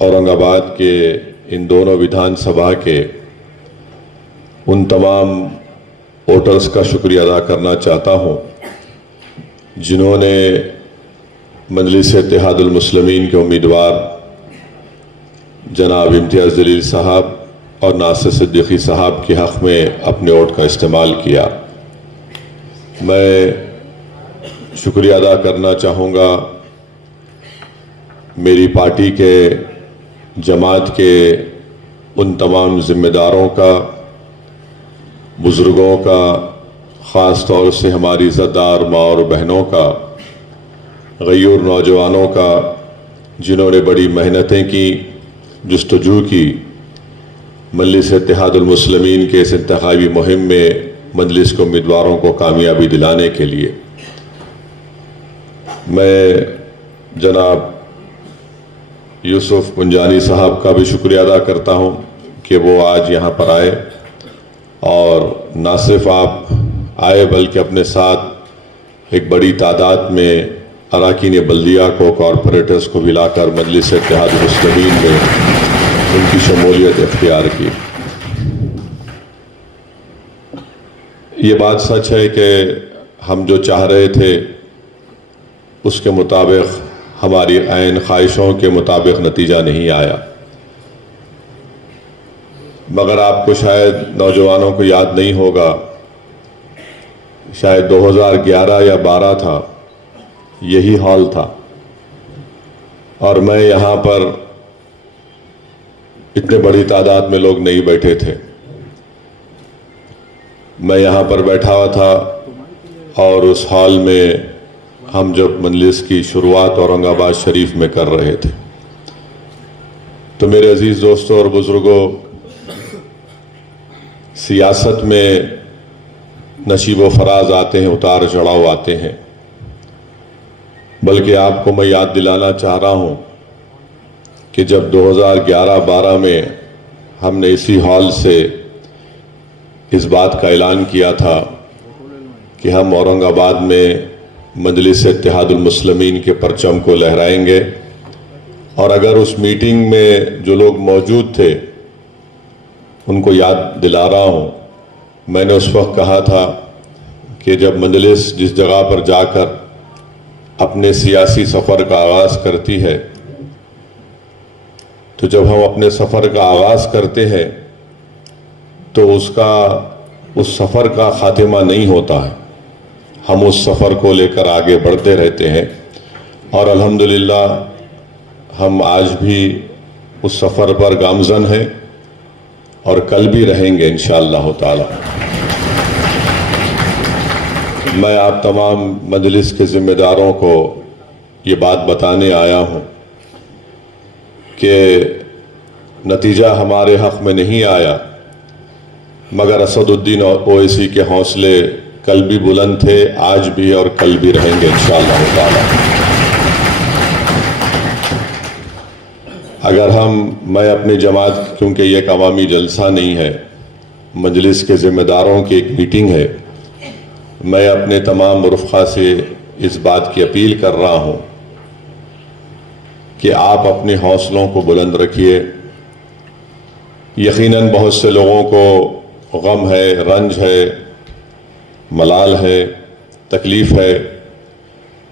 اورنگ آباد کے ان دونوں ودھان سبھا کے ان تمام ووٹرز کا شکریہ ادا کرنا چاہتا ہوں جنہوں نے مجلس اتحاد المسلمین کے امیدوار جناب امتیاز جلیل صاحب اور ناصر صدیقی صاحب کے حق میں اپنے ووٹ کا استعمال کیا۔ میں شکریہ ادا کرنا چاہوں گا میری پارٹی کے جماعت کے ان تمام ذمہ داروں کا، بزرگوں کا، خاص طور سے ہماری عزتدار ماں اور بہنوں کا، غیور نوجوانوں کا، جنہوں نے بڑی محنتیں کی، جستجو کی مجلس اتحاد المسلمین کے اس انتخابی مہم میں مجلس کے امیدواروں کو کامیابی دلانے کے لیے۔ میں جناب یوسف پنجانی صاحب کا بھی شکریہ ادا کرتا ہوں کہ وہ آج یہاں پر آئے، اور نہ صرف آپ آئے بلکہ اپنے ساتھ ایک بڑی تعداد میں اراکین بلدیہ کو، کارپوریٹرز کو بھی لا کر مجلس اتحاد المسلمین میں ان کی شمولیت اختیار کی۔ یہ بات سچ ہے کہ ہم جو چاہ رہے تھے اس کے مطابق، ہماری عین خواہشوں کے مطابق نتیجہ نہیں آیا، مگر آپ کو شاید نوجوانوں کو یاد نہیں ہوگا، شاید 2011 یا 12 تھا، یہی حال تھا، اور میں یہاں پر اتنے بڑی تعداد میں لوگ نہیں بیٹھے تھے، میں یہاں پر بیٹھا ہوا تھا، اور اس حال میں ہم جب مجلس کی شروعات اورنگ آباد شریف میں کر رہے تھے، تو میرے عزیز دوستوں اور بزرگوں، سیاست میں نشیب و فراز آتے ہیں، اتار چڑھاؤ آتے ہیں، بلکہ آپ کو میں یاد دلانا چاہ رہا ہوں کہ جب 2011-12 میں ہم نے اسی ہال سے اس بات کا اعلان کیا تھا کہ ہم اورنگ آباد میں مجلس اتحاد المسلمین کے پرچم کو لہرائیں گے، اور اگر اس میٹنگ میں جو لوگ موجود تھے ان کو یاد دلا رہا ہوں، میں نے اس وقت کہا تھا کہ جب مجلس جس جگہ پر جا کر اپنے سیاسی سفر کا آغاز کرتی ہے، تو جب ہم اپنے سفر کا آغاز کرتے ہیں تو اس سفر کا خاتمہ نہیں ہوتا ہے، ہم اس سفر کو لے کر آگے بڑھتے رہتے ہیں، اور الحمدللہ ہم آج بھی اس سفر پر گامزن ہیں اور کل بھی رہیں گے انشاءاللہ تعالی۔ میں آپ تمام مجلس کے ذمہ داروں کو یہ بات بتانے آیا ہوں کہ نتیجہ ہمارے حق میں نہیں آیا، مگر اسد الدین اویسی کے حوصلے کل بھی بلند تھے، آج بھی اور کل بھی رہیں گے انشاءاللہ تعالی۔ اگر میں اپنی جماعت، کیونکہ یہ ایک عوامی جلسہ نہیں ہے، مجلس کے ذمہ داروں کی ایک میٹنگ ہے، میں اپنے تمام رفقا سے اس بات کی اپیل کر رہا ہوں کہ آپ اپنے حوصلوں کو بلند رکھیے۔ یقیناً بہت سے لوگوں کو غم ہے، رنج ہے، ملال ہے، تکلیف ہے،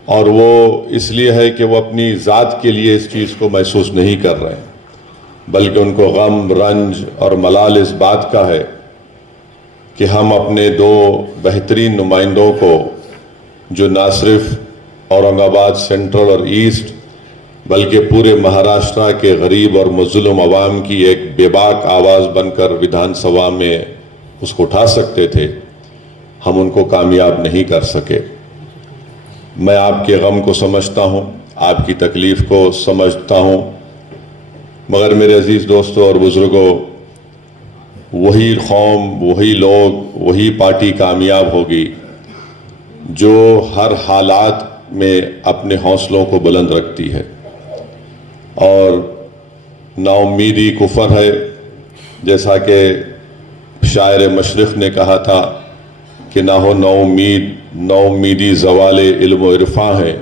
اور وہ اس لیے ہے کہ وہ اپنی ذات کے لیے اس چیز کو محسوس نہیں کر رہے ہیں، بلکہ ان کو غم، رنج اور ملال اس بات کا ہے کہ ہم اپنے دو بہترین نمائندوں کو، جو نہ صرف اورنگ آباد سینٹرل اور ایسٹ بلکہ پورے مہاراشٹرا کے غریب اور مظلوم عوام کی ایک بے باک آواز بن کر ودھان سبھا میں اس کو اٹھا سکتے تھے، ہم ان کو کامیاب نہیں کر سکے۔ میں آپ کے غم کو سمجھتا ہوں، آپ کی تکلیف کو سمجھتا ہوں، مگر میرے عزیز دوستوں اور بزرگوں، وہی قوم، وہی لوگ، وہی پارٹی کامیاب ہوگی جو ہر حالات میں اپنے حوصلوں کو بلند رکھتی ہے، اور نا امیدی کفر ہے، جیسا کہ شاعر مشرق نے کہا تھا کہ نہ ہو نا امیدی زوال علم و عرفاں ہے،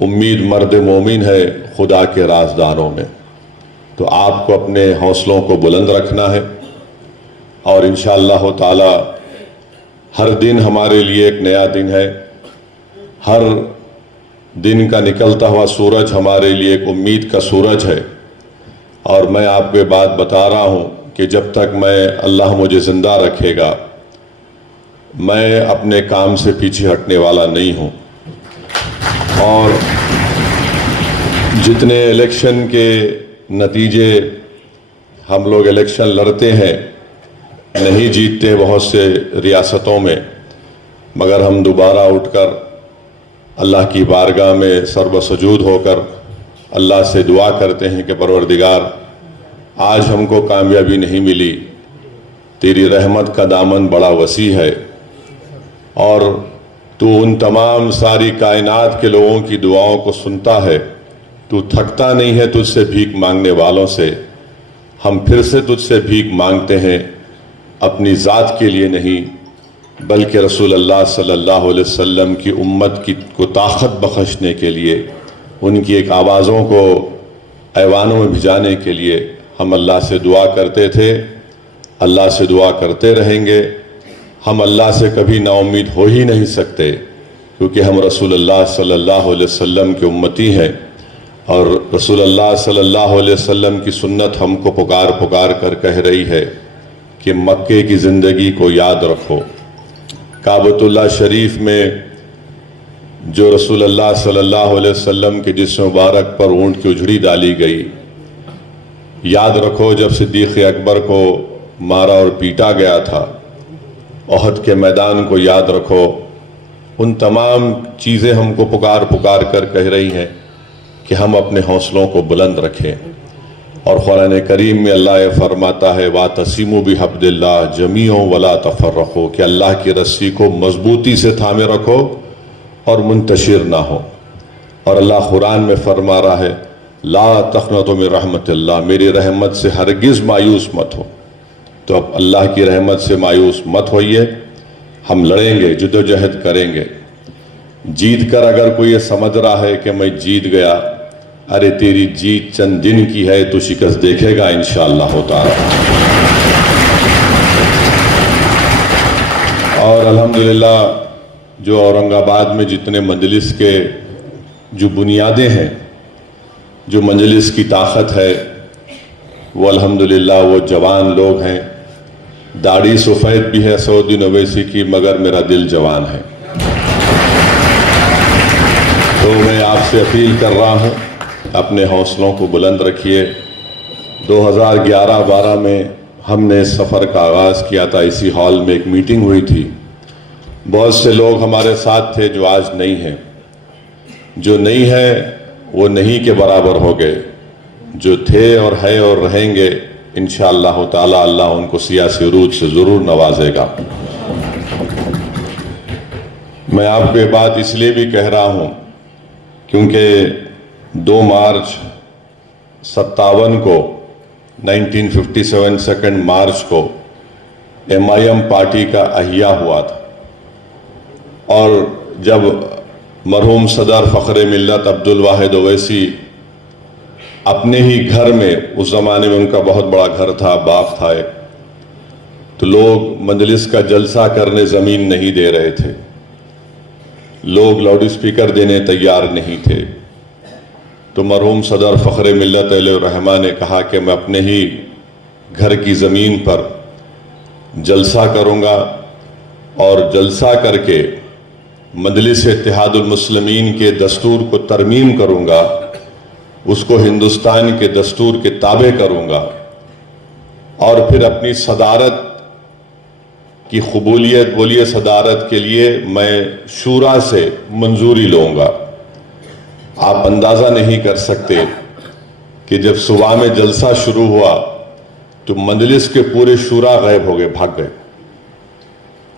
امید مرد مومن ہے خدا کے رازداروں میں۔ تو آپ کو اپنے حوصلوں کو بلند رکھنا ہے، اور انشاءاللہ تعالی ہر دن ہمارے لیے ایک نیا دن ہے، ہر دن کا نکلتا ہوا سورج ہمارے لیے ایک امید کا سورج ہے۔ اور میں آپ کو یہ بات بتا رہا ہوں کہ جب تک اللہ مجھے زندہ رکھے گا، میں اپنے کام سے پیچھے ہٹنے والا نہیں ہوں، اور جتنے الیکشن کے نتیجے ہم لوگ الیکشن لڑتے ہیں، نہیں جیتتے بہت سے ریاستوں میں، مگر ہم دوبارہ اٹھ کر اللہ کی بارگاہ میں سر بسجود ہو کر اللہ سے دعا کرتے ہیں کہ پروردگار، آج ہم کو کامیابی نہیں ملی، تیری رحمت کا دامن بڑا وسیع ہے، اور تو ان تمام ساری کائنات کے لوگوں کی دعاؤں کو سنتا ہے، تو تھکتا نہیں ہے تجھ سے بھیک مانگنے والوں سے۔ ہم پھر سے تجھ سے بھیک مانگتے ہیں، اپنی ذات کے لیے نہیں بلکہ رسول اللہ صلی اللہ علیہ وسلم کی امت کو طاقت بخشنے کے لیے، ان کی ایک آوازوں کو ایوانوں میں بھجانے کے لیے ہم اللہ سے دعا کرتے تھے، اللہ سے دعا کرتے رہیں گے۔ ہم اللہ سے کبھی نا امید ہو ہی نہیں سکتے، کیونکہ ہم رسول اللہ صلی اللہ علیہ وسلم کے امتی ہیں، اور رسول اللہ صلی اللہ علیہ وسلم کی سنت ہم کو پکار پکار کر کہہ رہی ہے کہ مکے کی زندگی کو یاد رکھو۔ کعبۃ اللہ شریف میں جو رسول اللہ صلی اللہ علیہ وسلم کے جسم مبارک پر اونٹ کی اجڑی ڈالی گئی، یاد رکھو جب صدیق اکبر کو مارا اور پیٹا گیا تھا، احد کے میدان کو یاد رکھو۔ ان تمام چیزیں ہم کو پکار پکار کر کہہ رہی ہیں کہ ہم اپنے حوصلوں کو بلند رکھیں، اور قرآن کریم میں اللہ یہ فرماتا ہے وَاعْتَصِمُوا بِحَبْلِ اللَّهِ جَمِيعًا وَلَا تَفَرَّقُوا، کہ اللہ کی رسی کو مضبوطی سے تھامے رکھو اور منتشر نہ ہو۔ اور اللہ قرآن میں فرما رہا ہے لا تقنطوا من رحمت اللہ، میری رحمت سے ہرگز مایوس مت ہو۔ تو اب اللہ کی رحمت سے مایوس مت ہوئیے، ہم لڑیں گے، جدوجہد کریں گے۔ جیت کر اگر کوئی یہ سمجھ رہا ہے کہ میں جیت گیا، ارے تیری جیت چند دن کی ہے، تو شکست دیکھے گا انشاءاللہ تعالی۔ اور الحمدللہ جو اورنگ آباد میں جتنے مجلس کے جو بنیادیں ہیں، جو مجلس کی طاقت ہے، وہ الحمدللہ وہ جوان لوگ ہیں۔ داڑھی سفید بھی ہے سعودی اویسی کی، مگر میرا دل جوان ہے۔ تو میں آپ سے اپیل کر رہا ہوں، اپنے حوصلوں کو بلند رکھیے۔ 2011-12 میں ہم نے اس سفر کا آغاز کیا تھا، اسی ہال میں ایک میٹنگ ہوئی تھی، بہت سے لوگ ہمارے ساتھ تھے جو آج نہیں ہیں۔ جو نہیں ہے وہ نہیں کے برابر ہو گئے، جو تھے اور ہے اور رہیں گے انشاءاللہ تعالی اللہ ان کو سیاسی عروج سے ضرور نوازے گا۔ میں آپ کو یہ بات اس لیے بھی کہہ رہا ہوں کیونکہ 2 مارچ 57 کو 1957 2 مارچ کو MIM پارٹی کا احیا ہوا تھا، اور جب مرحوم صدر فخر ملت عبدالواحد اویسی اپنے ہی گھر میں، اس زمانے میں ان کا بہت بڑا گھر تھا، باغ تھا ایک، تو لوگ مجلس کا جلسہ کرنے زمین نہیں دے رہے تھے، لوگ لاؤڈ اسپیکر دینے تیار نہیں تھے۔ تو مرحوم صدر فخر ملت علیہ الرحمہ نے کہا کہ میں اپنے ہی گھر کی زمین پر جلسہ کروں گا، اور جلسہ کر کے مجلس اتحاد المسلمین کے دستور کو ترمیم کروں گا، اس کو ہندوستان کے دستور کے تابع کروں گا، اور پھر اپنی صدارت کی قبولیت، بولیے صدارت کے لیے میں شورا سے منظوری لوں گا۔ آپ اندازہ نہیں کر سکتے کہ جب صبح میں جلسہ شروع ہوا تو مجلس کے پورے شورا غائب ہو گئے، بھاگ گئے۔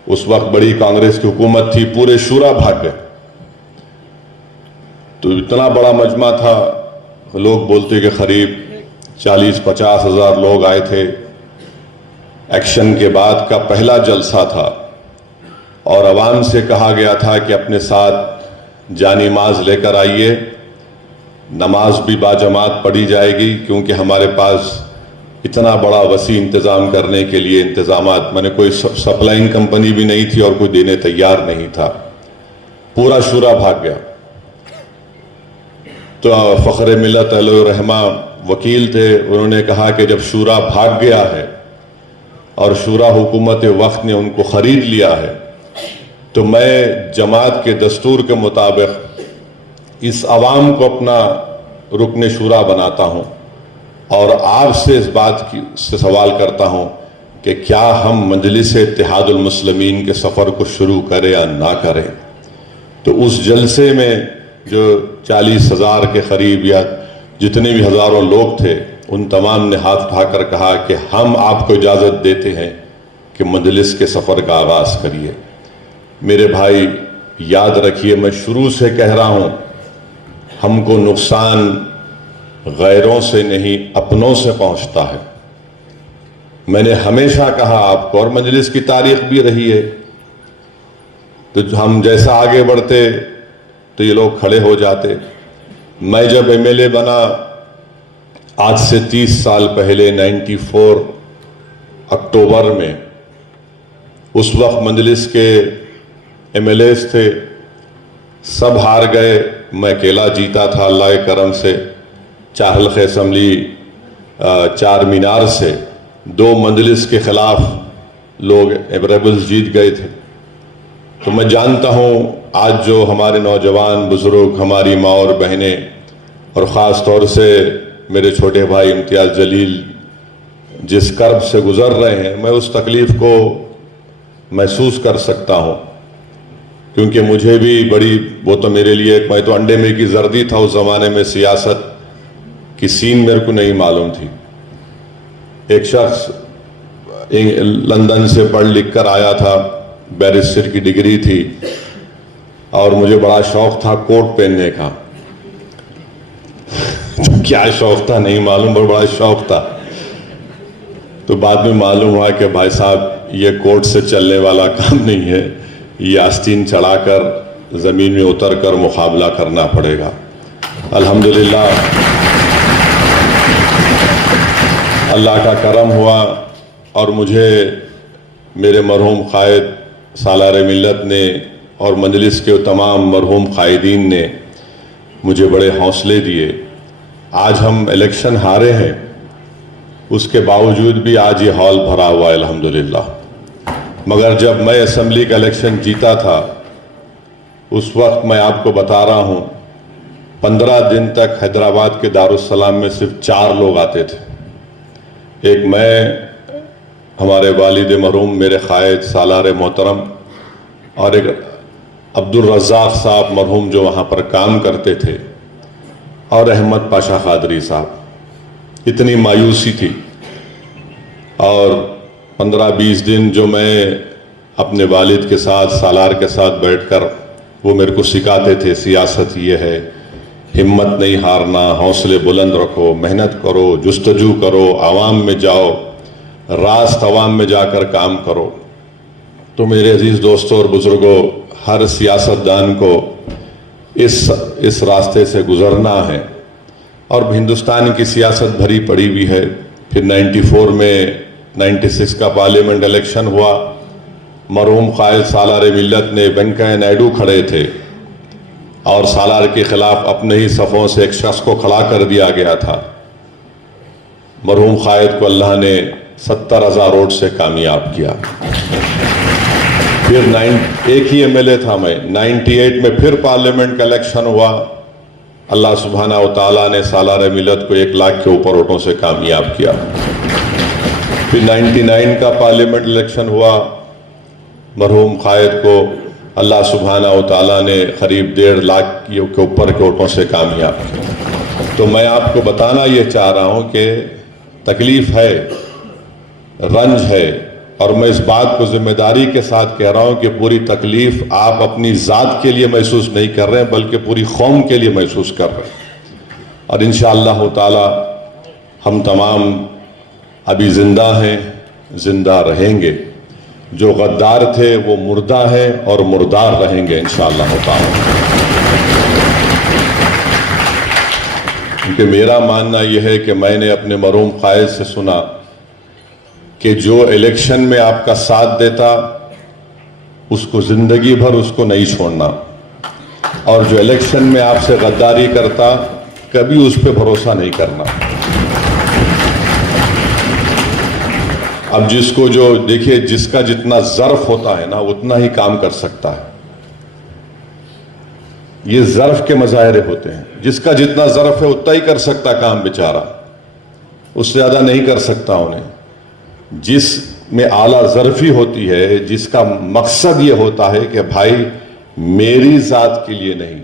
اس وقت بڑی کانگریس کی حکومت تھی، پورے شورا بھاگ گئے۔ تو اتنا بڑا مجمع تھا، لوگ بولتے کہ قریب 40-50 ہزار لوگ آئے تھے۔ ایکشن کے بعد کا پہلا جلسہ تھا، اور عوام سے کہا گیا تھا کہ اپنے ساتھ جانی ماز لے کر آئیے، نماز بھی باجماعت پڑھی جائے گی، کیونکہ ہمارے پاس اتنا بڑا وسیع انتظام کرنے کے لیے انتظامات، میں نے کوئی سپلائنگ کمپنی بھی نہیں تھی اور کوئی دینے تیار نہیں تھا، پورا شورا بھاگ گیا۔ تو فخر ملت علیہ الرحمہ وکیل تھے، انہوں نے کہا کہ جب شورا بھاگ گیا ہے اور شورا حکومت وقت نے ان کو خرید لیا ہے، تو میں جماعت کے دستور کے مطابق اس عوام کو اپنا رکن شورا بناتا ہوں اور آپ سے اس بات سے سوال کرتا ہوں کہ کیا ہم مجلس اتحاد المسلمین کے سفر کو شروع کریں یا نہ کریں۔ تو اس جلسے میں جو 40,000 کے قریب یا جتنے بھی ہزاروں لوگ تھے، ان تمام نے ہاتھ اٹھا کر کہا کہ ہم آپ کو اجازت دیتے ہیں کہ مجلس کے سفر کا آغاز کریے۔ میرے بھائی یاد رکھیے، میں شروع سے کہہ رہا ہوں، ہم کو نقصان غیروں سے نہیں اپنوں سے پہنچتا ہے۔ میں نے ہمیشہ کہا آپ کو، اور مجلس کی تاریخ بھی رہی ہے، تو ہم جیسا آگے بڑھتے تو یہ لوگ کھڑے ہو جاتے۔ میں جب ایم ایل اے بنا آج سے 30 سال پہلے 94 اکتوبر میں، اس وقت مجلس کے ایم ایل ایز تھے، سب ہار گئے، میں اکیلا جیتا تھا اللہ کے کرم سے۔ 4 حلقہ اسمبلی 4 مینار سے 2 مجلس کے خلاف لوگ ایبریبلز جیت گئے تھے۔ تو میں جانتا ہوں آج جو ہمارے نوجوان بزرگ، ہماری ماں اور بہنیں، اور خاص طور سے میرے چھوٹے بھائی امتیاز جلیل جس کرب سے گزر رہے ہیں، میں اس تکلیف کو محسوس کر سکتا ہوں، کیونکہ مجھے بھی بڑی، وہ تو میرے لیے، میں تو انڈے میں کی زردی تھا اس زمانے میں، سیاست کی سین میرے کو نہیں معلوم تھی۔ ایک شخص لندن سے پڑھ لکھ کر آیا تھا، بیرسٹر کی ڈگری تھی، اور مجھے بڑا شوق تھا کوٹ پہننے کا۔ کیا شوق تھا نہیں معلوم، بڑا شوق تھا۔ تو بعد میں معلوم ہوا کہ بھائی صاحب یہ کوٹ سے چلنے والا کام نہیں ہے، یہ آستین چڑھا کر زمین میں اتر کر مقابلہ کرنا پڑے گا۔ الحمدللہ اللہ کا کرم ہوا، اور مجھے میرے مرحوم قائد سالار ملت نے اور مجلس کے تمام مرحوم قائدین نے مجھے بڑے حوصلے دیے۔ آج ہم الیکشن ہارے ہیں، اس کے باوجود بھی آج یہ ہال بھرا ہوا ہے الحمدللہ۔ مگر جب میں اسمبلی کا الیکشن جیتا تھا، اس وقت میں آپ کو بتا رہا ہوں 15 دن تک حیدرآباد کے دارالسلام میں صرف 4 لوگ آتے تھے۔ ایک میں، ہمارے والد مرحوم میرے قائد سالار محترم، اور ایک عبدالرزاق صاحب مرحوم جو وہاں پر کام کرتے تھے، اور احمد پاشا قادری صاحب۔ اتنی مایوسی تھی، اور 15-20 دن جو میں اپنے والد کے ساتھ، سالار کے ساتھ بیٹھ کر، وہ میرے کو سکھاتے تھے سیاست یہ ہے، ہمت نہیں ہارنا، حوصلے بلند رکھو، محنت کرو، جستجو کرو، عوام میں جاؤ، راست عوام میں جا کر کام کرو۔ تو میرے عزیز دوستوں اور بزرگوں، ہر سیاستدان کو اس راستے سے گزرنا ہے، اور ہندوستان کی سیاست بھری پڑی ہوئی ہے۔ پھر 94 میں 96 کا پارلیمنٹ الیکشن ہوا، مرحوم قائد سالار ملت نے وینکیا نائیڈو کھڑے تھے، اور سالار کے خلاف اپنے ہی صفوں سے ایک شخص کو کھڑا کر دیا گیا تھا۔ مرحوم قائد کو اللہ نے 70,000 ووٹ سے کامیاب کیا۔ پھر ایک ہی ایم ایل اے تھا میں، 98 میں پھر پارلیمنٹ کا الیکشن ہوا، اللہ سبحانہ و تعالیٰ نے سالار ملت کو 1 لاکھ کے اوپر ووٹوں سے کامیاب کیا۔ پھر 99 کا پارلیمنٹ الیکشن ہوا، مرحوم قائد کو اللہ سبحانہ و تعالیٰ نے قریب 1.5 لاکھ کے اوپر کے ووٹوں سے کامیاب کیا۔ تو میں آپ کو بتانا یہ چاہ رہا ہوں کہ تکلیف ہے، رنج ہے، اور میں اس بات کو ذمہ داری کے ساتھ کہہ رہا ہوں کہ پوری تکلیف آپ اپنی ذات کے لیے محسوس نہیں کر رہے ہیں، بلکہ پوری قوم کے لیے محسوس کر رہے ہیں۔ اور انشاءاللہ تعالی ہم تمام ابھی زندہ ہیں، زندہ رہیں گے۔ جو غدار تھے وہ مردہ ہیں اور مردار رہیں گے انشاءاللہ تعالی۔ کیونکہ میرا ماننا یہ ہے کہ میں نے اپنے مرحوم قائد سے سنا کہ جو الیکشن میں آپ کا ساتھ دیتا اس کو زندگی بھر اس کو نہیں چھوڑنا، اور جو الیکشن میں آپ سے غداری کرتا کبھی اس پہ بھروسہ نہیں کرنا۔ اب جس کو جو دیکھیے، جس کا جتنا ظرف ہوتا ہے نا اتنا ہی کام کر سکتا ہے۔ یہ ظرف کے مظاہرے ہوتے ہیں، جس کا جتنا ظرف ہے اتنا ہی کر سکتا کام بیچارہ، اس سے زیادہ نہیں کر سکتا انہیں۔ جس میں اعلیٰ ظرفی ہوتی ہے، جس کا مقصد یہ ہوتا ہے کہ بھائی میری ذات کے لیے نہیں،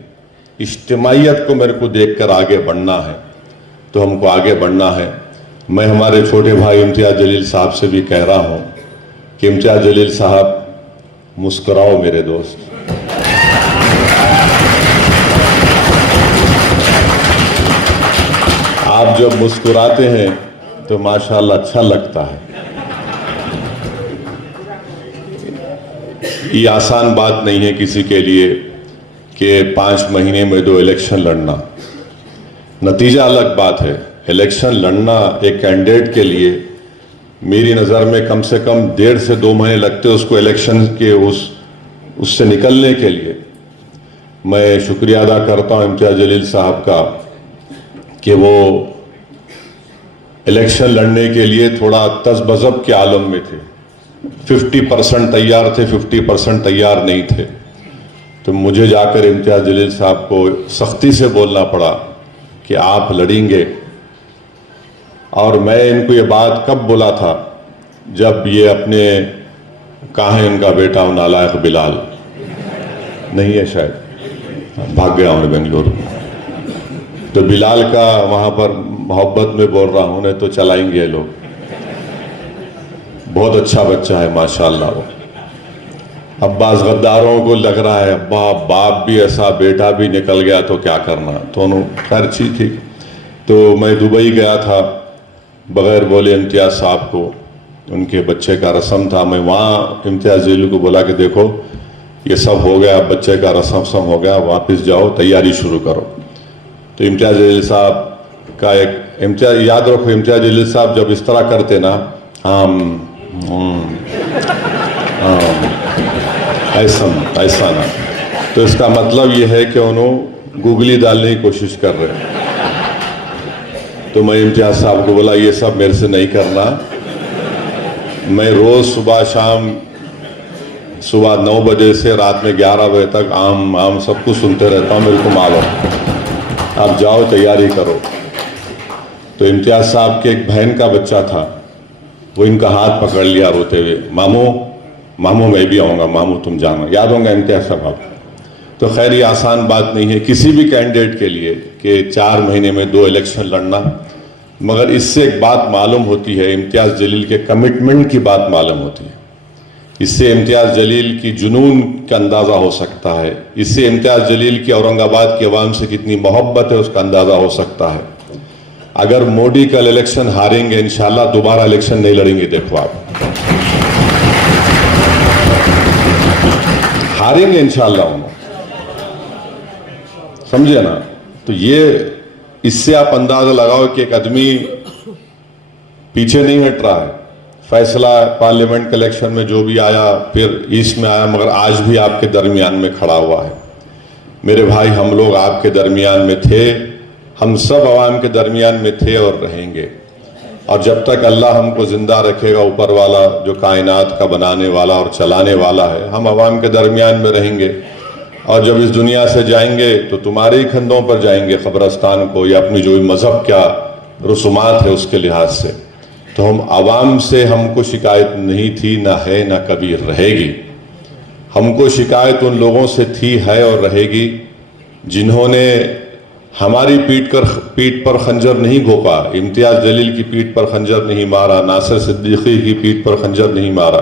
اجتماعیت کو میرے کو دیکھ کر آگے بڑھنا ہے، تو ہم کو آگے بڑھنا ہے۔ میں ہمارے چھوٹے بھائی امتیاز جلیل صاحب سے بھی کہہ رہا ہوں کہ امتیاز جلیل صاحب مسکراؤ میرے دوست۔ آپ جب مسکراتے ہیں تو ماشاءاللہ اچھا لگتا ہے۔ یہ آسان بات نہیں ہے کسی کے لیے کہ 5 مہینے میں 2 الیکشن لڑنا۔ نتیجہ الگ بات ہے، الیکشن لڑنا ایک کینڈیڈیٹ کے لیے میری نظر میں کم سے کم 1.5 سے 2 مہینے لگتے اس کو الیکشن کے اس سے نکلنے کے لیے۔ میں شکریہ ادا کرتا ہوں امتیاز جلیل صاحب کا کہ وہ الیکشن لڑنے کے لیے تھوڑا تذبذب کے عالم میں تھے، 50% تیار تھے، 50% تیار نہیں تھے۔ تو مجھے جا کر امتیاز جلیل صاحب کو سختی سے بولنا پڑا کہ آپ لڑیں گے۔ اور میں ان کو یہ بات کب بولا تھا؟ جب یہ اپنے کہاں ہے ان کا بیٹا نالائق بلال؟ نہیں ہے شاید، بھاگ گیا ہوں بنگلورو۔ تو بلال کا وہاں پر محبت میں بول رہا ہوں، تو چلائیں گے لوگ۔ بہت اچھا بچہ ہے ماشاءاللہ وہ۔ اب بعض غداروں کو لگ رہا ہے ابا باپ بھی ایسا، بیٹا بھی نکل گیا تو کیا کرنا، دونوں خیر اچھی تھی۔ تو میں دبئی گیا تھا بغیر بولے امتیاز صاحب کو، ان کے بچے کا رسم تھا۔ میں وہاں امتیاز جلیل کو بولا کہ دیکھو یہ سب ہو گیا، بچے کا رسم ہو گیا، واپس جاؤ تیاری شروع کرو۔ تو امتیاز جلیل صاحب کا ایک امتیاز، یاد رکھو امتیاز جلیل صاحب جب اس طرح کرتے نا ایسا نا، تو اس کا مطلب یہ ہے کہ انہوں گوگلی ڈالنے کی کوشش کر رہے ہیں۔ تو میں امتیاز صاحب کو بولا یہ سب میرے سے نہیں کرنا، میں روز صبح شام، صبح 9 بجے سے رات میں 11 بجے تک عام سب کچھ سنتے رہتا ہوں، میرے کو معلوم، آپ جاؤ تیاری کرو۔ تو امتیاز صاحب کے ایک بہن کا بچہ تھا، وہ ان کا ہاتھ پکڑ لیا روتے ہوئے، ماموں میں بھی آؤں گا، ماموں تم جانا، یاد ہوں گا امتیاز صاحب۔ تو خیر یہ آسان بات نہیں ہے کسی بھی کینڈیڈیٹ کے لیے کہ 4 مہینے میں 2 الیکشن لڑنا، مگر اس سے ایک بات معلوم ہوتی ہے، امتیاز جلیل کے کمٹمنٹ کی بات معلوم ہوتی ہے۔ اس سے امتیاز جلیل کی جنون کا اندازہ ہو سکتا ہے، اس سے امتیاز جلیل کی اورنگ آباد کے عوام سے کتنی محبت ہے اس کا اندازہ ہو سکتا ہے۔ اگر مودی کل الیکشن ہاریں گے انشاءاللہ دوبارہ الیکشن نہیں لڑیں گے، دیکھو آپ ہاریں گے انشاءاللہ انہوں، سمجھے نا؟ تو یہ اس سے آپ اندازہ لگاؤ کہ ایک آدمی پیچھے نہیں ہٹ رہا ہے۔ فیصلہ پارلیمنٹ کے الیکشن میں جو بھی آیا، پھر ایسٹ میں آیا، مگر آج بھی آپ کے درمیان میں کھڑا ہوا ہے۔ میرے بھائی ہم لوگ آپ کے درمیان میں تھے، ہم سب عوام کے درمیان میں تھے اور رہیں گے، اور جب تک اللہ ہم کو زندہ رکھے گا، اوپر والا جو کائنات کا بنانے والا اور چلانے والا ہے، ہم عوام کے درمیان میں رہیں گے۔ اور جب اس دنیا سے جائیں گے تو تمہارے ہی کندھوں پر جائیں گے قبرستان کو، یا اپنی جو مذہب کیا رسومات ہے اس کے لحاظ سے۔ تو ہم عوام سے ہم کو شکایت نہیں تھی، نہ ہے، نہ کبھی رہے گی۔ ہم کو شکایت ان لوگوں سے تھی، ہے اور رہے گی جنہوں نے ہماری پیٹھ پر خنجر نہیں گھونپا، امتیاز جلیل کی پیٹھ پر خنجر نہیں مارا، ناصر صدیقی کی پیٹھ پر خنجر نہیں مارا،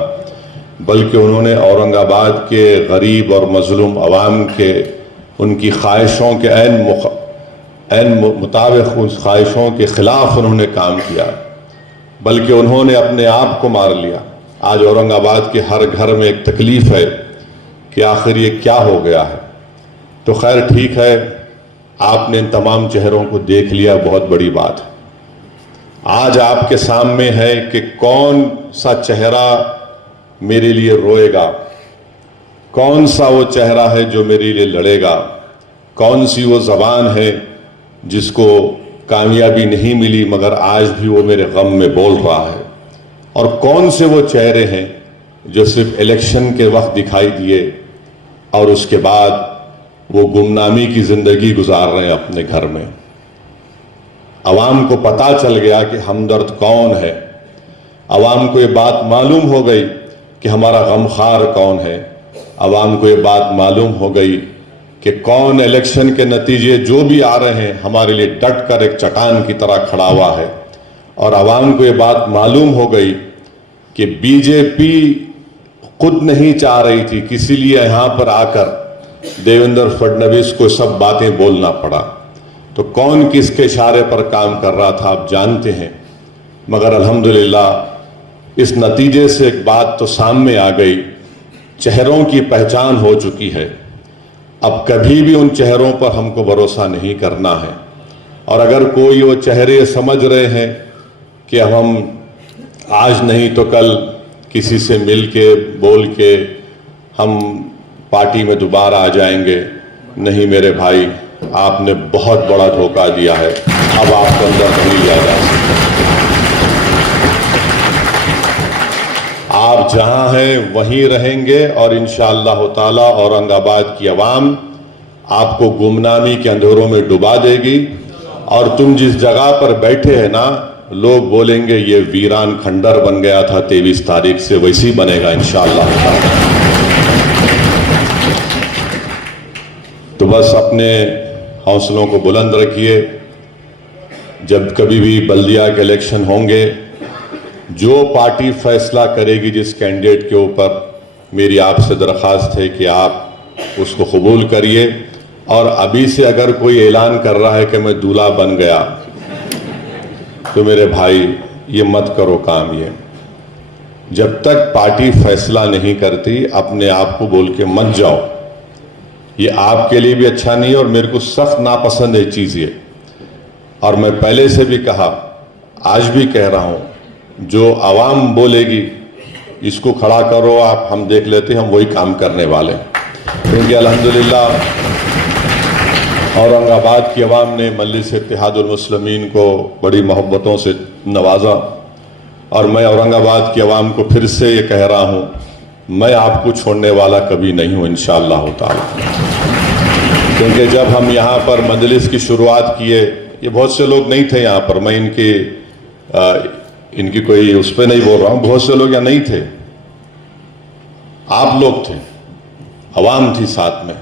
بلکہ انہوں نے اورنگ آباد کے غریب اور مظلوم عوام کے ان کی خواہشوں کے عین مطابق ان خواہشوں کے خلاف انہوں نے کام کیا، بلکہ انہوں نے اپنے آپ کو مار لیا۔ آج اورنگ آباد کے ہر گھر میں ایک تکلیف ہے کہ آخر یہ کیا ہو گیا ہے۔ تو خیر ٹھیک ہے، آپ نے ان تمام چہروں کو دیکھ لیا، بہت بڑی بات ہے۔ آج آپ کے سامنے ہے کہ کون سا چہرہ میرے لیے روئے گا، کون سا وہ چہرہ ہے جو میرے لیے لڑے گا، کون سی وہ زبان ہے جس کو کامیابی نہیں ملی مگر آج بھی وہ میرے غم میں بول رہا ہے، اور کون سے وہ چہرے ہیں جو صرف الیکشن کے وقت دکھائی دیے اور اس کے بعد وہ گمنامی کی زندگی گزار رہے ہیں اپنے گھر میں۔ عوام کو پتہ چل گیا کہ ہمدرد کون ہے، عوام کو یہ بات معلوم ہو گئی کہ ہمارا غمخوار کون ہے، عوام کو یہ بات معلوم ہو گئی کہ کون الیکشن کے نتیجے جو بھی آ رہے ہیں ہمارے لیے ڈٹ کر ایک چٹان کی طرح کھڑا ہوا ہے، اور عوام کو یہ بات معلوم ہو گئی کہ بی جے پی خود نہیں چاہ رہی تھی، کسی لیے یہاں پر آ کر دیویندر فڈنویس کو سب باتیں بولنا پڑا۔ تو کون کس کے اشارے پر کام کر رہا تھا آپ جانتے ہیں، مگر الحمدللہ اس نتیجے سے ایک بات تو سامنے آ گئی، چہروں کی پہچان ہو چکی ہے۔ اب کبھی بھی ان چہروں پر ہم کو بھروسہ نہیں کرنا ہے، اور اگر کوئی وہ چہرے سمجھ رہے ہیں کہ ہم آج نہیں تو کل کسی سے مل کے بول کے ہم پارٹی میں دوبارہ آ جائیں گے، نہیں میرے بھائی، آپ نے بہت بڑا دھوکہ دیا ہے، اب آپ کو اندر نہیں لیا جا سکتا۔ آپ جہاں ہیں وہیں رہیں گے، اور انشاءاللہ تعالی اورنگ آباد کی عوام آپ کو گمنامی کے اندھیروں میں ڈبا دے گی، اور تم جس جگہ پر بیٹھے ہیں نا، لوگ بولیں گے یہ ویران کھنڈر بن گیا تھا 23 تاریخ سے، ویسی بنے گا انشاءاللہ تعالی۔ تو بس اپنے حوصلوں کو بلند رکھیے، جب کبھی بھی بلدیہ کے الیکشن ہوں گے، جو پارٹی فیصلہ کرے گی جس کینڈیڈیٹ کے اوپر، میری آپ سے درخواست ہے کہ آپ اس کو قبول کریے، اور ابھی سے اگر کوئی اعلان کر رہا ہے کہ میں دولہا بن گیا، تو میرے بھائی یہ مت کرو کام۔ یہ جب تک پارٹی فیصلہ نہیں کرتی اپنے آپ کو بول کے مت جاؤ، یہ آپ کے لیے بھی اچھا نہیں ہے، اور میرے کو سخت ناپسند ہے چیز یہ، اور میں پہلے سے بھی کہا، آج بھی کہہ رہا ہوں، جو عوام بولے گی اس کو کھڑا کرو آپ، ہم دیکھ لیتے ہیں، ہم وہی کام کرنے والے ہیں۔ کیونکہ الحمدللہ اورنگ آباد کی عوام نے مجلس اتحاد المسلمین کو بڑی محبتوں سے نوازا، اور میں اورنگ آباد کی عوام کو پھر سے یہ کہہ رہا ہوں، میں آپ کو چھوڑنے والا کبھی نہیں ہوں انشاءاللہ تعالی۔ کیونکہ جب ہم یہاں پر مجلس کی شروعات کیے، یہ بہت سے لوگ نہیں تھے یہاں پر، میں ان کی کوئی اس پہ نہیں بول رہا ہوں، بہت سے لوگ یہاں نہیں تھے، آپ لوگ تھے، عوام تھی ساتھ میں،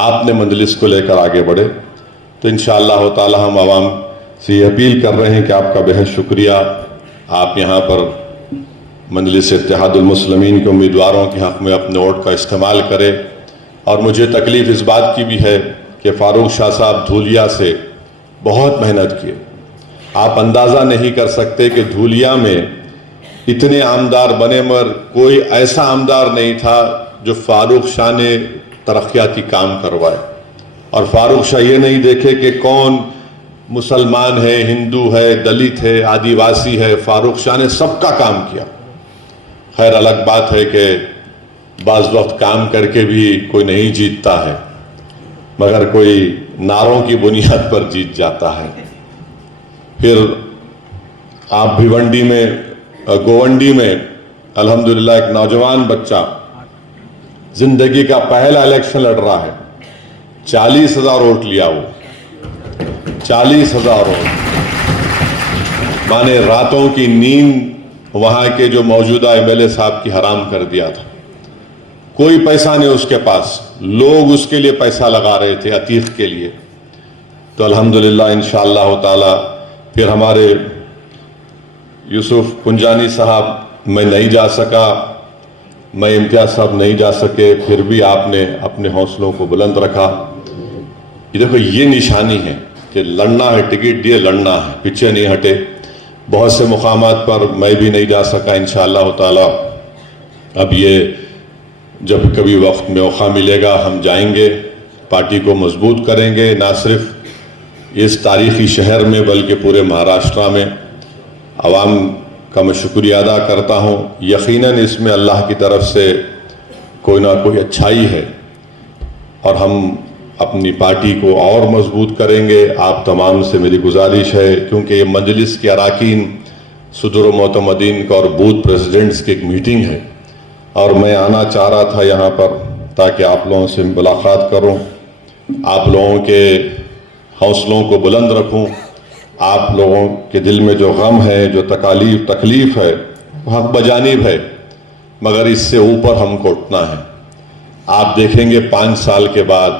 آپ نے مجلس کو لے کر آگے بڑھے۔ تو انشاءاللہ تعالی ہم عوام سے یہ اپیل کر رہے ہیں کہ آپ کا بہت شکریہ، آپ یہاں پر مجلس اتحاد المسلمین کے امیدواروں کے حق میں اپنے ووٹ کا استعمال کرے۔ اور مجھے تکلیف اس بات کی بھی ہے کہ فاروق شاہ صاحب دھولیا سے بہت محنت کیے، آپ اندازہ نہیں کر سکتے کہ دھولیا میں اتنے آمدار بنے، مگر کوئی ایسا آمدار نہیں تھا جو فاروق شاہ نے ترقیاتی کام کروائے، اور فاروق شاہ یہ نہیں دیکھے کہ کون مسلمان ہے، ہندو ہے، دلت ہے، آدیواسی ہے، فاروق شاہ نے سب کا کام کیا۔ خیر الگ بات ہے کہ بعض وقت کام کر کے بھی کوئی نہیں جیتتا ہے، مگر کوئی نعروں کی بنیاد پر جیت جاتا ہے۔ پھر آپ بھیونڈی میں، گوونڈی میں الحمدللہ ایک نوجوان بچہ زندگی کا پہلا الیکشن لڑ رہا ہے، 40,000 ووٹ لیا، وہ 40,000 ووٹ، مانے راتوں کی نیند وہاں کے جو موجودہ ایم ایل اے صاحب کی حرام کر دیا تھا۔ کوئی پیسہ نہیں اس کے پاس، لوگ اس کے لیے پیسہ لگا رہے تھے عتیق کے لیے۔ تو الحمدللہ انشاءاللہ تعالی پھر ہمارے یوسف پنجانی صاحب، میں نہیں جا سکا، میں امتیاز صاحب نہیں جا سکے، پھر بھی آپ نے اپنے حوصلوں کو بلند رکھا۔ یہ دیکھو، یہ نشانی ہے کہ لڑنا ہے، ٹکٹ دیے لڑنا ہے، پیچھے نہیں ہٹے۔ بہت سے مقامات پر میں بھی نہیں جا سکا، انشاءاللہ تعالی اب یہ جب کبھی وقت موقع ملے گا ہم جائیں گے، پارٹی کو مضبوط کریں گے، نہ صرف اس تاریخی شہر میں بلکہ پورے مہاراشٹرا میں۔ عوام کا میں شکریہ ادا کرتا ہوں۔ یقیناً اس میں اللہ کی طرف سے کوئی نہ کوئی اچھائی ہے، اور ہم اپنی پارٹی کو اور مضبوط کریں گے۔ آپ تمام سے میری گزارش ہے، کیونکہ یہ مجلس کے اراکین، صدر و معتمدین کا اور بوتھ پریزیڈنٹس کی ایک میٹنگ ہے، اور میں آنا چاہ رہا تھا یہاں پر تاکہ آپ لوگوں سے ملاقات کروں، آپ لوگوں کے حوصلوں کو بلند رکھوں، آپ لوگوں کے دل میں جو غم ہے، جو تکلیف ہے، وہ حق بجانب ہے، مگر اس سے اوپر ہم کو اٹھنا ہے۔ آپ دیکھیں گے 5 سال کے بعد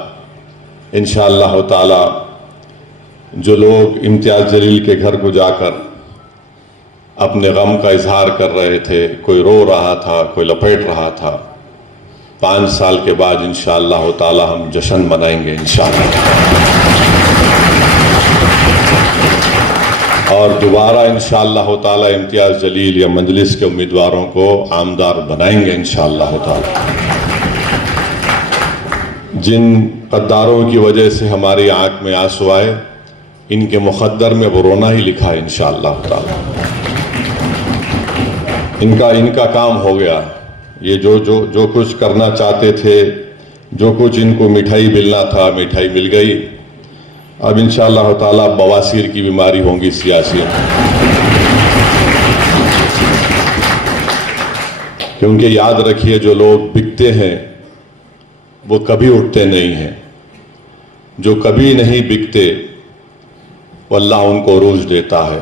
انشاءاللہ تعالی جو لوگ امتیاز جلیل کے گھر کو جا کر اپنے غم کا اظہار کر رہے تھے، کوئی رو رہا تھا، کوئی لپیٹ رہا تھا، 5 سال کے بعد انشاءاللہ تعالی ہم جشن منائیں گے انشاءاللہ، اور دوبارہ انشاءاللہ تعالی امتیاز جلیل یا مجلس کے امیدواروں کو عامدار بنائیں گے انشاءاللہ تعالی۔ جن غداروں کی وجہ سے ہماری آنکھ میں آنسو آئے، ان کے مقدر میں وہ رونا ہی لکھا ہے انشاءاللہ تعالی۔ ان کا کام ہو گیا، یہ جو کچھ کرنا چاہتے تھے، جو کچھ ان کو مٹھائی ملنا تھا، مٹھائی مل گئی۔ اب انشاءاللہ تعالی بواسیر کی بیماری ہوں گی سیاسی، کیونکہ یاد رکھیے جو لوگ بکتے ہیں وہ کبھی اٹھتے نہیں ہیں، جو کبھی نہیں بکتے وہ اللہ ان کو عروج دیتا ہے،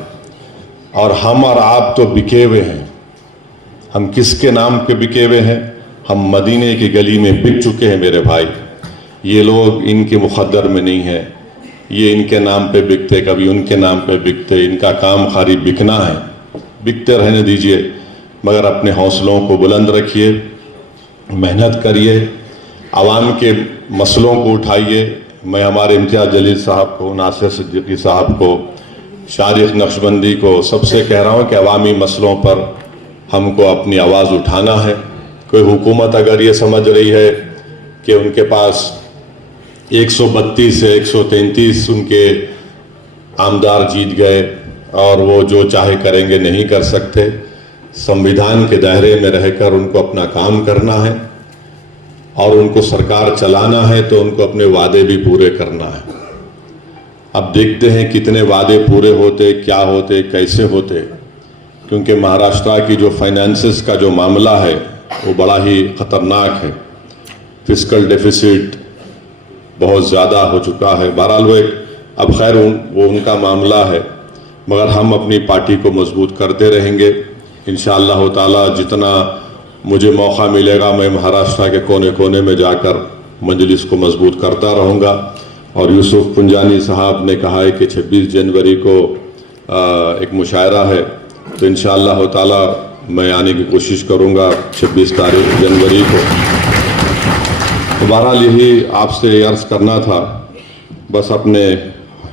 اور ہم اور آپ تو بکے ہوئے ہیں۔ ہم کس کے نام پہ بکے ہوئے ہیں؟ ہم مدینے کی گلی میں بک چکے ہیں میرے بھائی۔ یہ لوگ ان کے مقدر میں نہیں ہیں، یہ ان کے نام پہ بکتے، کبھی ان کے نام پہ بکتے، ان کا کام خالی بکنا ہے۔ بکتے رہنے دیجئے، مگر اپنے حوصلوں کو بلند رکھیے، محنت کریے، عوام کے مسئلوں کو اٹھائیے۔ میں ہمارے امتیاز جلیل صاحب کو، ناصر صدیقی صاحب کو، شارق نقشبندی کو سب سے کہہ رہا ہوں کہ عوامی مسئلوں پر ہم کو اپنی آواز اٹھانا ہے۔ کوئی حکومت اگر یہ سمجھ رہی ہے کہ ان کے پاس 132 سے 133 ان کے عامدار جیت گئے اور وہ جو چاہے کریں گے، نہیں کر سکتے۔ سمویدھان کے دائرے میں رہ کر ان کو اپنا کام کرنا ہے، اور ان کو سرکار چلانا ہے تو ان کو اپنے وعدے بھی پورے کرنا ہے۔ اب دیکھتے ہیں کتنے وعدے پورے ہوتے، کیا ہوتے، کیسے ہوتے، کیونکہ مہاراشٹرا کی جو فائنانسز کا جو معاملہ ہے وہ بڑا ہی خطرناک ہے۔ فسکل ڈیفیسٹ بہت زیادہ ہو چکا ہے۔ بہرحال وہ اب خیر وہ ان کا معاملہ ہے، مگر ہم اپنی پارٹی کو مضبوط کرتے رہیں گے انشاءاللہ تعالی۔ جتنا مجھے موقع ملے گا میں مہاراشٹرا کے کونے کونے میں جا کر مجلس کو مضبوط کرتا رہوں گا۔ اور یوسف پنجانی صاحب نے کہا ہے کہ 26 جنوری کو ایک مشاعرہ ہے، تو انشاءاللہ تعالی میں آنے کی کوشش کروں گا 26 جنوری کو۔ بہرحال یہی آپ سے عرض کرنا تھا، بس اپنے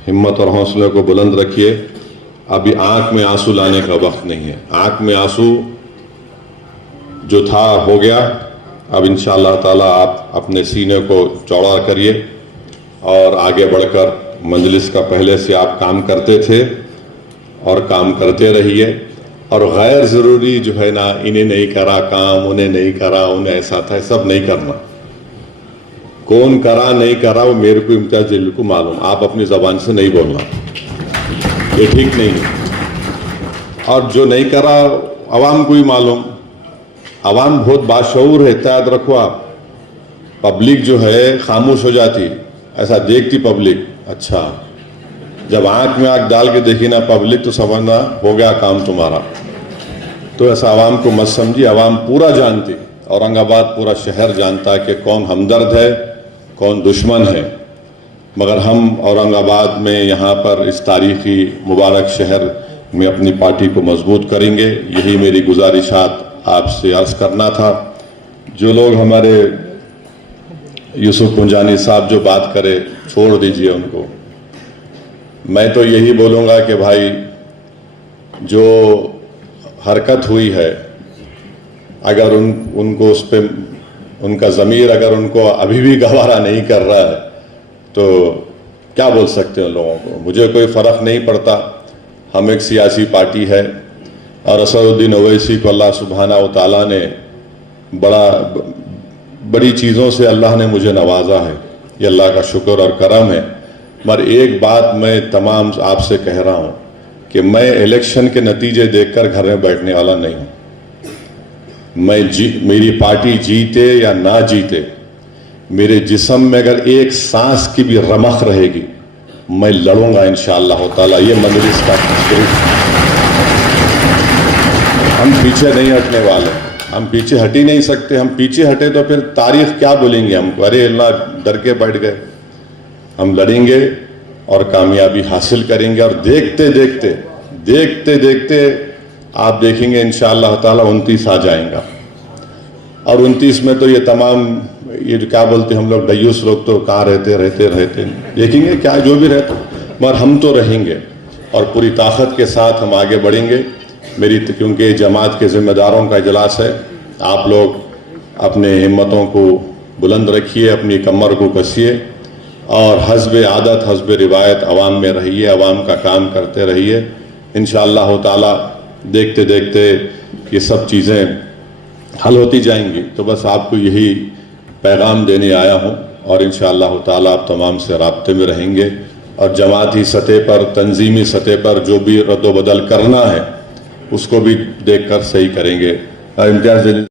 ہمت اور حوصلے کو بلند رکھیے۔ ابھی آنکھ میں آنسو لانے کا وقت نہیں ہے، آنکھ میں آنسو جو تھا ہو گیا۔ اب انشاءاللہ تعالی آپ اپنے سینے کو چوڑا کریے اور آگے بڑھ کر مجلس کا پہلے سے آپ کام کرتے تھے اور کام کرتے رہیے، اور غیر ضروری جو ہے نا، انہیں نہیں کرا کام، انہیں نہیں کرا، انہیں ایسا تھا، سب نہیں کرنا۔ کون کرا نہیں کرا وہ میرے کو امتیاز جلیل کو معلوم، آپ اپنی زبان سے نہیں بولنا، یہ ٹھیک نہیں ہے۔ اور جو نہیں کرا عوام کو ہی معلوم، عوام بہت باشعور ہے، یاد رکھو آپ۔ پبلک جو ہے خاموش ہو جاتی، ایسا دیکھتی پبلک، اچھا جب آنکھ میں آنکھ ڈال کے دیکھی نا پبلک تو سمجھنا ہو گیا کام تمہارا۔ تو ایسا عوام کو مت سمجھی، عوام پورا جانتی، اورنگ آباد پورا شہر جانتا ہے کہ کون ہمدرد ہے، کون دشمن ہے، مگر ہم اورنگ آباد میں یہاں پر اس تاریخی مبارک شہر میں اپنی پارٹی کو مضبوط کریں گے۔ یہی میری گزارشات آپ سے عرض کرنا تھا۔ جو لوگ ہمارے یوسف پنجانی صاحب جو بات کرے چھوڑ دیجئے ان کو۔ میں تو یہی بولوں گا کہ بھائی جو حرکت ہوئی ہے، اگر ان کو اس پہ ان کا ضمیر اگر ان کو ابھی بھی گوارا نہیں کر رہا ہے تو کیا بول سکتے ہیں ان لوگوں کو. مجھے کوئی فرق نہیں پڑتا. ہم ایک سیاسی پارٹی ہے اور اسد الدین اویسی کو اللہ سبحانہ و تعالیٰ نے بڑی چیزوں سے اللہ نے مجھے نوازا ہے. یہ اللہ کا شکر اور کرم ہے. مگر ایک بات میں تمام آپ سے کہہ رہا ہوں کہ میں الیکشن کے نتیجے دیکھ کر گھر میں بیٹھنے والا نہیں ہوں. میری پارٹی جیتے یا نہ جیتے، میرے جسم میں اگر ایک سانس کی بھی رمق رہے گی میں لڑوں گا انشاءاللہ تعالیٰ. یہ مجلس کا ہم پیچھے نہیں ہٹنے والے. ہم پیچھے ہٹ ہی نہیں سکتے. ہم پیچھے ہٹے تو پھر تاریخ کیا بولیں گے ہم کو؟ ارے اللہ ڈر کے بیٹھ گئے. ہم لڑیں گے اور کامیابی حاصل کریں گے. اور دیکھتے دیکھتے آپ دیکھیں گے انشاءاللہ تعالیٰ 29 آ جائیں گا. اور 29 میں تو یہ تمام یہ جو کیا بولتے ہیں ہم لوگ دیوس لوگ تو کہاں رہتے دیکھیں گے کیا جو بھی رہتا، مگر ہم تو رہیں گے اور پوری طاقت کے ساتھ ہم آگے بڑھیں گے. کیونکہ جماعت کے ذمہ داروں کا اجلاس ہے. آپ لوگ اپنے ہمتوں کو بلند رکھیے، اپنی کمر کو کسیے اور حسب عادت حسب روایت عوام میں رہیے، عوام کا کام کرتے رہیے. انشاءاللہ تعالیٰ دیکھتے یہ سب چیزیں حل ہوتی جائیں گی. تو بس آپ کو یہی پیغام دینے آیا ہوں اور انشاءاللہ تعالیٰ آپ تمام سے رابطے میں رہیں گے اور جماعتی سطح پر، تنظیمی سطح پر جو بھی رد و بدل کرنا ہے اس کو بھی دیکھ کر صحیح کریں گے. امتیاز